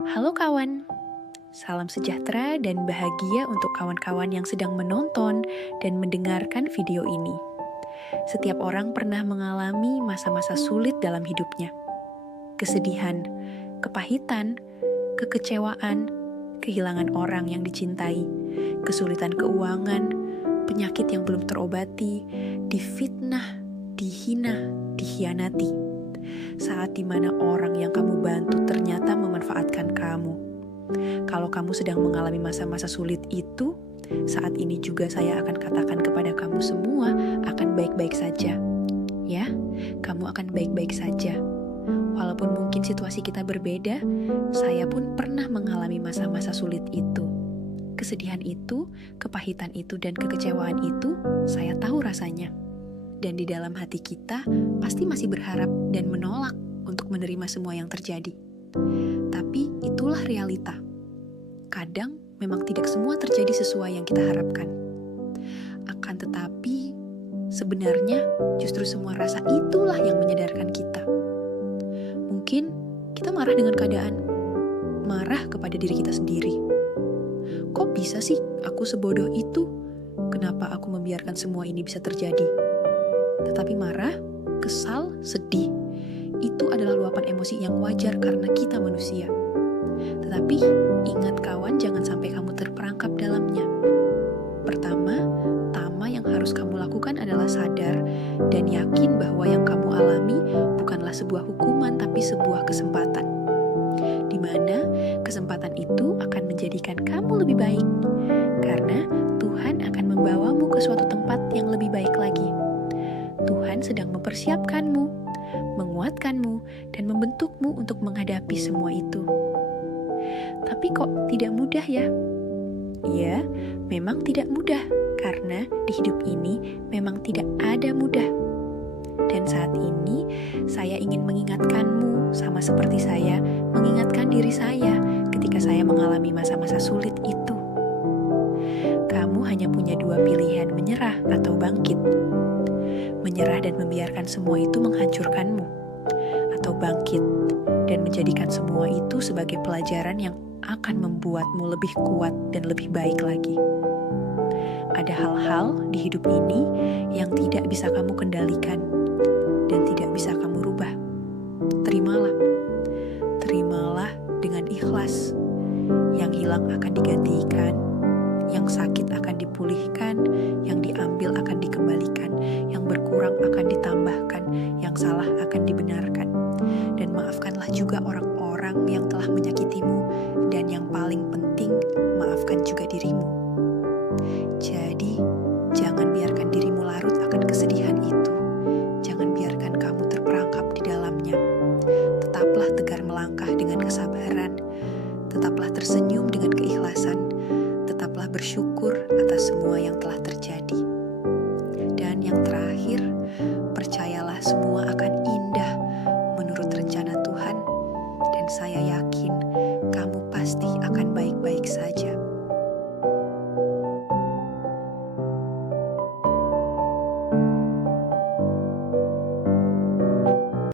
Halo kawan, salam sejahtera dan bahagia untuk kawan-kawan yang sedang menonton dan mendengarkan video ini. Setiap orang pernah mengalami masa-masa sulit dalam hidupnya. Kesedihan, kepahitan, kekecewaan, kehilangan orang yang dicintai, kesulitan keuangan, penyakit yang belum terobati, difitnah, dihina, dikhianati. Saat dimana orang yang kamu bantu ternyata memanfaatkan kamu. Kalau kamu sedang mengalami masa-masa sulit itu, saat ini juga saya akan katakan kepada kamu semua akan baik-baik saja. Ya, kamu akan baik-baik saja. Walaupun mungkin situasi kita berbeda, saya pun pernah mengalami masa-masa sulit itu. Kesedihan itu, kepahitan itu, dan kekecewaan itu, saya tahu rasanya. Dan di dalam hati kita pasti masih berharap dan menolak untuk menerima semua yang terjadi. Tapi itulah realita. Kadang memang tidak semua terjadi sesuai yang kita harapkan. Akan tetapi, sebenarnya justru semua rasa itulah yang menyadarkan kita. Mungkin kita marah dengan keadaan, marah kepada diri kita sendiri. Kok bisa sih aku sebodoh itu? Kenapa aku membiarkan semua ini bisa terjadi? Tetapi marah, kesal, sedih, itu adalah luapan emosi yang wajar karena kita manusia. Tetapi ingat kawan, jangan sampai kamu terperangkap dalamnya. Pertama yang harus kamu lakukan adalah sadar dan yakin bahwa yang kamu alami bukanlah sebuah hukuman tapi sebuah kesempatan. Di mana kesempatan itu akan menjadikan kamu lebih baik. Karena Tuhan akan membawamu ke suatu tempat yang lebih baik lagi. Tuhan sedang mempersiapkanmu, menguatkanmu, dan membentukmu untuk menghadapi semua itu. Tapi kok tidak mudah ya? Ya, memang tidak mudah, karena di hidup ini memang tidak ada mudah. Dan saat ini, saya ingin mengingatkanmu sama seperti saya mengingatkan diri saya ketika saya mengalami masa-masa sulit itu. Kamu hanya punya dua pilihan, menyerah atau bangkit. Menyerah dan membiarkan semua itu menghancurkanmu, atau bangkit dan menjadikan semua itu sebagai pelajaran yang akan membuatmu lebih kuat dan lebih baik lagi. Ada hal-hal di hidup ini yang tidak bisa kamu kendalikan dan tidak bisa kamu rubah. Terimalah dengan ikhlas. Yang hilang akan digantikan, yang sakit akan dipulihkan, yang diambil akan dikembalikan, yang berkurang akan ditambahkan, yang salah akan dibenarkan. Dan maafkanlah juga orang-orang yang telah menyakitimu, dan yang paling penting, maafkan juga dirimu. Jadi, jangan biarkan dirimu larut akan kesedihan itu. Jangan biarkan kamu terperangkap di dalamnya. Tetaplah tegar melangkah dengan kesabaran. Tetaplah tersenyum dengan keikhlasan. Tetaplah bersyukur atas semua yang telah terjadi. Dan yang terakhir, percayalah semua akan indah menurut rencana Tuhan. Dan saya yakin kamu pasti akan baik-baik saja.